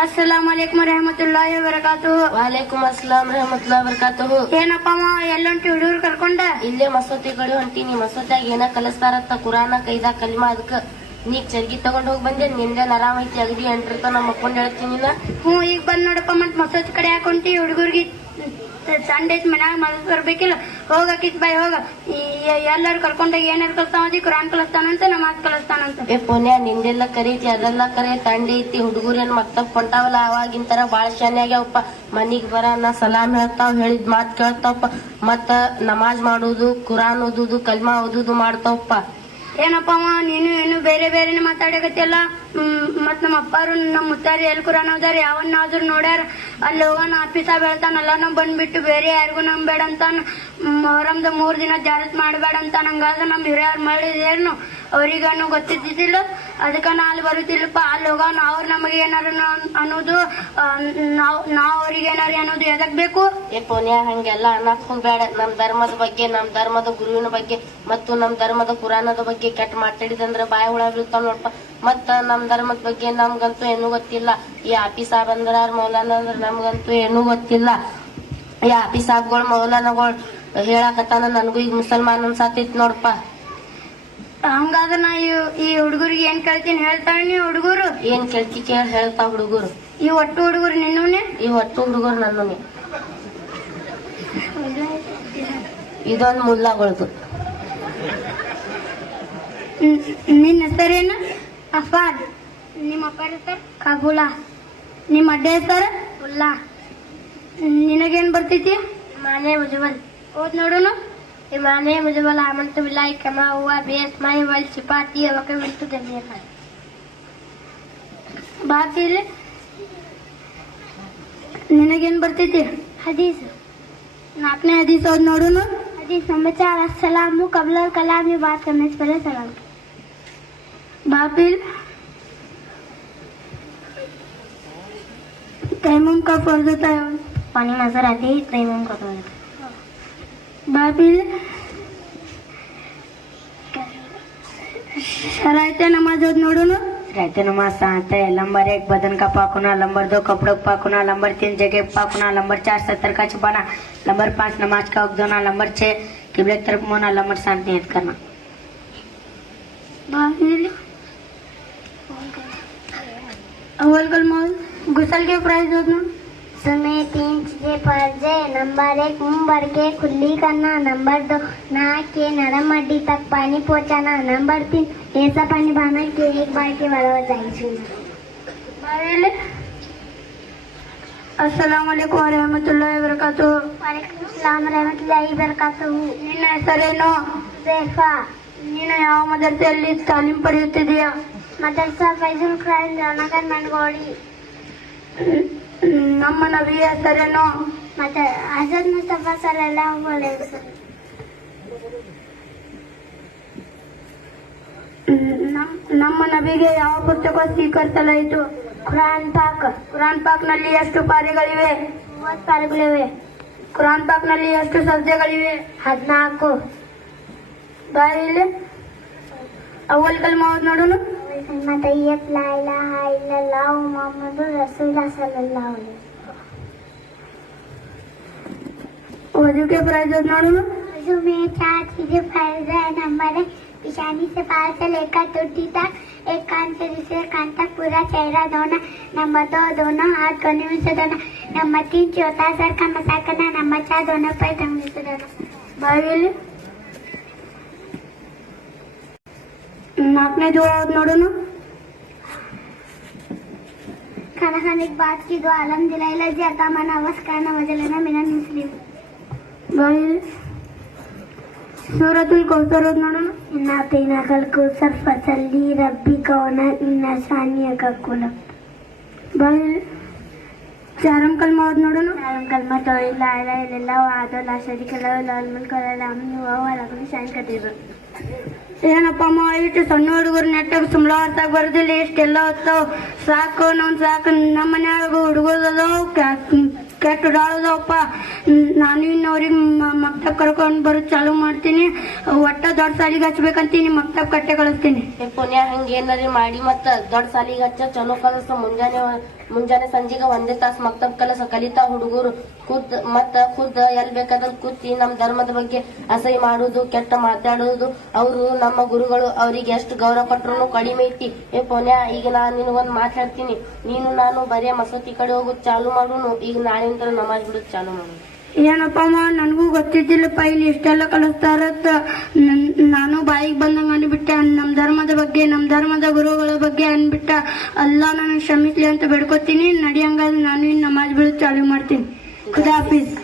ಅಸ್ಸಲಾಮ್ ಅಲೈಕುಮ್ ರಹಮತುಲ್ಲಾಹಿ ವಬರಕಾತುಹು. ವಾಲೇಕುಮ್ ಅಸ್ಸಲಾಂ ರಹಮತುಲ್ಲಾಹಿ ವಬರಕಾತುಹು. ಏನಪ್ಪ ಅಮ್ಮ ಎಲ್ಲೊಂಟಿ ಹುಡುಗರು ಕರ್ಕೊಂಡ? ಇಲ್ಲೇ ಮಸೂತಿ ಕಡೆ ಹೊಂಟೀನಿ. ಮಸೂತ್ಯಾಗ ಏನ ಕಲಿಸ್ತಾರತ್ತ ಕುರಾನ ಕೈದಾ ಕಲಿಮಾ. ಅದಕ್ಕ ನೀ ಚರ್ಗಿ ತಗೊಂಡ್ ಹೋಗಿ ಬಂದೆ. ನಿಂದೇನ್ ಆರಾಮ ಐತಿ? ಅಗದಿ ಎಂಟ್ರತ ನಾ ಮಕ್ಕೊಂಡ್ ಹೇಳ್ತೀನಿ. ಹ್ಞೂ ಈಗ ಬಂದ್ ನೋಡಪ್ಪ. ಮತ್ ಮಸೂತಿ ಕಡೆ ಹಾಕೊಂಟಿ ಹುಡುಗರ್ಗಿ ಸಂಡೆ ಐತಿ ಮನ್ಯಾಗ ಮಲ್ಸ್ ಬರ್ಬೇಕಿಲ್ಲ. ಹೋಗಕಿತ್ ಬಾಯ್ ಹೋಗ. ಎಲ್ಲಾರು ಕರ್ಕೊಂಡೋಗಿ ಏನಾರು ಕಲಿಸ್ತಾವದಿ? ಕುರಾನ್ ಕಲಿಸ್ತಾನಂತ, ನಮಾಜ್ ಕಲಿಸ್ತಾನಂತ. ಪುಣ್ಯ ನಿಂದೆಲ್ಲ ಕರೀತಿ, ಅದೆಲ್ಲ ಕರೆ ತಂಡಿ ಐತಿ. ಹುಡುಗರೇನ್ ಮಕ್ತಬ್ ಕೊಂಟಾವಲ್ಲ ಅವಾಗಿನ ಬಾಳ ಶಾನೆ ಆಗ್ಯಾವಪ್ಪ. ಮನಿಗ್ ಬರಾನ ಸಲಾಮ್ ಹೇಳ್ತಾವ್, ಹೇಳಿದ್ ಮಾತ್ ಕೇಳ್ತಾವಪ್ಪ. ಮತ್ತ ನಮಾಜ್ ಮಾಡುದು, ಕುರಾನ್ ಓದುದು, ಕಲ್ಮಾ ಓದುದು ಮಾಡ್ತಾವಪ್ಪ. ಏನಪ್ಪ ಅಮ್ಮ ನೀನು ಏನು ಬೇರೆ ಬೇರೆನೆ ಮಾತಾಡಕತ್ತಿಯಲ್ಲ. ಮತ್ ನಮ್ಮ ಅಪ್ಪಾರು ನಮ್ಮ ಮುತ್ತಾರಿ ಎಲ್ ಕುರಾನ್ ಓದಾರ, ಯಾವನ್ನಾದ್ರು ನೋಡ್ಯಾರ? ಅಲ್ಲಿ ಹೋಗೋಣ ಆಫೀಸ ಬೆಳ್ತಾನಲ್ಲ, ನಾವ್ ಬಂದ್ಬಿಟ್ಟು ಬೇರೆ ಯಾರಿಗೂ ನಂಬೇಡ ಅಂತಾನ. ಮೊಹರಂದ 3 ದಿನ ಜಾರತ್ ಮಾಡ್ಬೇಡ ಅಂತ. ನಂಗಾದ ನಮ್ ಹಿರಿಯರ್ ಮಾಡಿದೇನು ಅವ್ರಿಗೇನು ಗೊತ್ತಿದ್ದಿಲ್ಲ. ಅದಕ್ಕ ನಾ ಅಲ್ಲಿ ಬರುತ್ತಿಲ್ಲಪ್ಪ. ಅಲ್ಲಿ ಹೋಗೋಣ ಅವ್ರು ನಮಗೆ ಏನಾರು ಅನ್ನೋದು, ನಾವ್ ಅವ್ರಿಗೆ ಏನಾರು ಅನ್ನೋದು ಎದಕ್ ಬೇಕು? ಪುಣ್ಯ ಹಂಗೆಲ್ಲ ಅನ್ನಕ್ ಹೋಗ್ಬೇಡ. ನಮ್ ಧರ್ಮದ ಬಗ್ಗೆ, ನಮ್ ಧರ್ಮದ ಗುರುವಿನ ಬಗ್ಗೆ ಮತ್ತು ನಮ್ ಧರ್ಮದ ಕುರಾನದ ಬಗ್ಗೆ ಕೆಟ್ಟ ಮಾತಾಡಿದಂದ್ರ ಬಾಯಿ ಹುಳ ಬೀಳ್ತಾವ ನೋಡಪ್ಪ. ಮತ್ತ ನಮ್ ಧರ್ಮದ ಬಗ್ಗೆ ನಮ್ಗಂತೂ ಏನೂ ಗೊತ್ತಿಲ್ಲ. ಈ ಆಫೀಸ್ ಸಾಬ್ ಅಂದ್ರ ಮೌಲಾನ ಅಂದ್ರ ನಮ್ಗಂತೂ ಏನೂ ಗೊತ್ತಿಲ್ಲ. ಈ ಆಫೀಸ್ ಸಾಬ್ಗಳು ಮೌಲಾನಗಳು ಹೇಳಕತ್ತಾನ. ನನಗೂ ಈಗ ಮುಸಲ್ಮಾನ್ ಅನ್ಸಾತೈತ್ ನೋಡಪ್ಪ. ಹಂಗಾದ್ರ ನಾ ಈ ಹುಡುಗರಿಗೆ ಏನ್ ಕೇಳ್ತೀನಿ ಹೇಳ್ತಾಳೆ? ನೀ ಹುಡುಗರು ಏನ್ ಕೇಳ್ತಿ ಕೇಳಿ ಹೇಳ್ತಾವ ಹುಡುಗರು. ಈ ಒಟ್ಟು ಹುಡುಗರು ನಿನ್ನೂನೆ? ಈ ಒಟ್ಟು ಹುಡುಗರು ನನ್ನೂನೆ. ಇದೊಂದ್ ಮುಲ್ಲಾಗಳದು. ನಿನ್ನ ಹೆಸರೇನು? ಅಫಾರ್. ನಿಮ್ಮ ಅಪ್ಪಾರ ಹೆಸರು? ಕಾಬುಲಾ. ನಿಮ್ಮ ಅಡ್ಡ ಹೆಸರು? ಉಲ್ಲಾ. ನಿನಗೇನ್ ಬರ್ತೈತಿ? ಮಾನೆ ಮುಜವಲ್. ಓದ್ ನೋಡೋಣ. ಮಾನೆ ಮುಜವಲ್ ಆಮಂತು ಬಿಲ್ಲಾಹಿ ಕಮಾ ಹುವ ಬಿಅಸ್ಮಾಇ ವಲ್ ಸಿಫಾತಿ ವಕಬಿಲ್ತು ಜಮೀಅ. ಬಾಕಿಲಿ ನಿನಗೇನ್ ಬರ್ತೈತಿ? ಹದೀಸ್. 4ನೇ ಹದೀಸ್ ಓದ್ ನೋಡೋಣ. हदीस नंबर 4 अस्सलामु कबल कलाम में बात करने से पहले सलाम. बापिल तयम्मुम का फर्ज होता है. पानी नजर आती है तयम्मुम का फर्ज. बापिल शरायत नमाज ओद नोडोन. रहते नमाज सांते नंबर 1 बदन का पाक होना, नंबर 2 कपड़ों का पाक होना, नंबर 3 जगह पाक होना, नंबर 4 सतर का छुपाना, नंबर 5 नमाज का वक्त होना, नंबर 6 किबले की तरफ मोना, नंबर 7 नियत करना. अव्वल कलमा गुसल के प्राइस होना. इसमें 3 चीजें फर्ज है. नंबर 1 मुंह भर के खुली करना, नंबर 2 नाक के नरम हड्डी तक पानी पहुंचाना, नंबर 3 ऐसा पानी बहाना कि एक बार के बराबर जाए. अस्सलाम वालेकुम रहमतुल्लाहि वबरकातुहु. वालेकुम अस्सलाम रहमतुल्लाहि वबरकातुहು. ನಿನ್ನ ಹೆಸರೇನು? ಝೈಫಾ. ನೀನು ಯಾವ ಮದರಸೆಯಲ್ಲಿ ತಾಲೀಮ್ ಪಡೆಯುತ್ತಿದೆಯಾ? ಮದರಸಾ ಫೈಜುಲ್ ಖುರಾನ್ ಜಾನಗರ್ ಮನಗೋಳಿ. ನಮ್ಮ ನಬಿಯ ಹೆಸರೇನು? ಮತ್ತೆ ಹಜರತ್ ಮುಸ್ತಫಾ ಸಲ್ಲಲ್ಲಾಹು ಅಲೈಹಿ ವಸಲ್ಲಂ. ನಮ್ಮ ನಬಿಗೆ ಯಾವ ಪುಸ್ತಕ ಸ್ವೀಕರಿಸಲಾಯಿತು? ಖುರಾನ್ ಪಾಕ್. ಕುರಾನ್ ಪಾಕ್ ನಲ್ಲಿ ಎಷ್ಟು ಪಾರಿಗಳಿವೆ? 30 ಪಾರಿಗಳಿವೆ. ಕುರಾನ್ ಪಾಕ್ ನಲ್ಲಿ ಎಷ್ಟು ಸಜ್ಜೆಗಳಿವೆ? 14. ಬಾಯಿಲಿ ಅವಲ್ ಕಲ್ಮಾ ಓದ್ ನೋಡೋಣ. ತಯ್ಯಬ್ ಲಾ ಇಲಾಹ ಇಲ್ಲಲ್ಲಾಹು ಮುಹಮ್ಮದುರ್ ರಸೂಲುಲ್ಲಾಹ ಸಲ್ಲಲ್ಲಾಹು ಅಲೈಹಿ ವಸಲ್ಲಂ. वजू के प्राइस ओद नोडोಣ. वजू में 4 चीजें फर्ज है. नंबर 1 पेशानी से पार से लेकर टूटी तक, एक कान से दूसरे कान तक पूरा चेहरा धोना, नंबर 2 दोनों हाथ कोने में से धोना, नंबर 3 चौथा सर का मसाज करना, नंबर 4 दोनों पैर ढंग से धोना. ಬಾಯಿಲಿ 4ನೇ दुआ ओद नोडोಣ. खाना खाने के बाद की दुआ अल्हम्दुलिल्लाह जी अता मना वस करना वजलना मिनल मुस्लिम. ಬಾಯಿಲಿ ಸೂರತುಲ್ ಕೌಸರ್ ಓದ್ ನೋಡೋಣ. इन्ना तेना कल कौसर फसली रब्बी कौना इन्ना शानिया का कुलम. ಬಾಯಿಲಿ ಚಾರಂ ಕಲ್ಮಾ ಓದ್ ನೋಡೋಣ. कलमा तो ला इलाहा इल्लल्लाह व अहदु ला शरीक लहु लहुल मुल्कु व लहुल हम्दु व हुवा अला कुल्ली शैइन कदीರ್. ಏನಪ್ಪ ಅಮ್ಮ ಇಟ್ಟು ಸಣ್ಣ ಹುಡುಗರು ನೆಟ್ಟಾಗ ಸುಮ್ಲ ಹೊತ್ತಾಗ ಬರ್ದಿಲ್ಲ. ಇಷ್ಟೆಲ್ಲ ಹೊತ್ತಾವ ಸಾಕು. ಸಾಕು ನಮ್ಮ ಮನ್ಯಾಗ ಹುಡುಗರು ಕೆಟ್ಟ ಉಡಾಳದವಪ್ಪ. ನಾನು ಇನ್ನವ್ರಿಗೆ ಮಕ್ತಬ್ ಕರ್ಕೊಂಡ್ ಬರೋದ್ ಚಾಲು ಮಾಡ್ತೀನಿ. ಒಟ್ಟ ದೊಡ್ಡ ಸಾಲಿಗೆ ಹಚ್ಬೇಕಂತೀನಿ, ಮಕ್ತಬ್ ಕಟ್ಟೆ ಕಳಿಸ್ತೀನಿ. ಪುಣ್ಯ ಹಂಗೇನಾರಿ ಮಾಡಿ ಮತ್ತ ದೊಡ್ಡ ಸಾಲಿಗೆ ಹಚ್ಚ ಚಲೋ ಕಲಸ. ಮುಂಜಾನೆ ಸಂಜೆಗೆ ಒಂದೇ ತಾಸ್ ಮಕ್ತಬ್ ಕಲಸ. ಕಲಿತಾ ಹುಡುಗರು ಖುದ್ ಎಲ್ ಬೇಕಾದ್ರೆ ಕೂತಿ ನಮ್ ಧರ್ಮದ ಬಗ್ಗೆ ಅಸಹ್ಯ ಮಾಡುದು, ಕೆಟ್ಟ ಮಾತಾಡುದು. ಅವರು ನಮ್ಮ ಗುರುಗಳು, ಅವ್ರಿಗೆ ಎಷ್ಟು ಗೌರವ ಕೊಟ್ರು ಕಡಿಮೆ ಐತಿ. ಪುಣ್ಯ ಈಗ ನಾನ್ ನಿನಗೊಂದ್ ಮಾತು ಹೇಳ್ತೀನಿ. ನೀನು ನಾನು ಬರೇ ಮಸೂತಿ ಕಡೆ ಹೋಗೋದು ಚಾಲು ಮಾಡುನು. ಈಗ ನಾಳಿಂದ ನಮಾಜ್ ಬಿಡೋದು ಚಾಲು ಮಾಡುನು. ಏನಪ್ಪ ಅಮ್ಮ, ನನಗೂ ಗೊತ್ತಿದ್ದಿಲ್ಲಪ್ಪ ಇಲ್ಲಿ ಇಷ್ಟೆಲ್ಲ ಕಲಿಸ್ತಾರತ್ತ. ನಾನು ಬಾಯಿಗೆ ಬಂದಂಗ ಅನ್ಬಿಟ್ಟೆ. ನಮ್ ಧರ್ಮದ ಬಗ್ಗೆ, ನಮ್ ಧರ್ಮದ ಗುರುಗಳ ಬಗ್ಗೆ ಅನ್ಬಿಟ್ಟ. ಅಲ್ಲಾ ನನಗೆ ಕ್ಷಮಿಸ್ಲಿ ಅಂತ ಬೇಡ್ಕೊತೀನಿ. ನಡಿಯಂಗ ನಾನು ಇನ್ನು ನಮಾಜ್ ಬಿಡೋದು ಚಾಲು ಮಾಡ್ತೀನಿ. ಖುದಾ ಹಾಫೀಸ್.